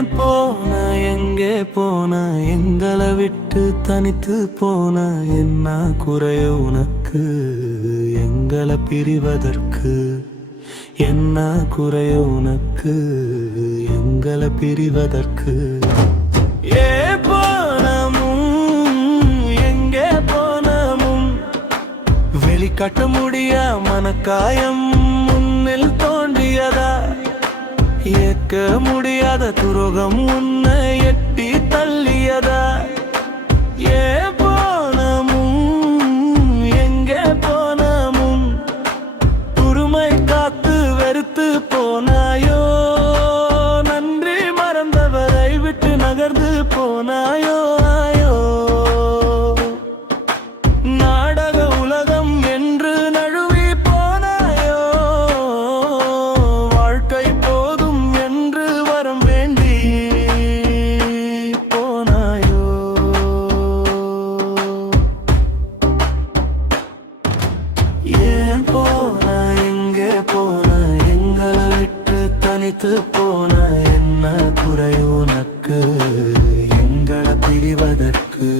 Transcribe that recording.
ஏன் போன எங்கே போன எங்களை விட்டு தனித்து போன என்ன குறைய உனக்கு எங்களை பிரிவதற்கு என்ன குறைய உனக்கு எங்களை பிரிவதற்கு ஏ போனமும் எங்கே போனமும் வெளிக்காட்ட முடிய மனக்காயம் முன்னில் தோன்றியதா ஏற்க முடியாத துரோகம் உன்னை எட்டி தள்ளியதா ஏ போனமும் எங்கே போனமும் உரிமை காத்து வெறுத்து போனாயோ நன்றி மறந்தவரை விட்டு நகர்ந்து போனாயோ ஆயோ நாடக உலகம் என்று நழுவி போனாயோ வாழ்க்கை போதும் என்று வரம் வேண்டி போனாயோ ஏன் போன எங்கே போன எங்களை விட்டு தனித்து போன என்ன குறை உனக்கு எங்களை பிரிவதற்கு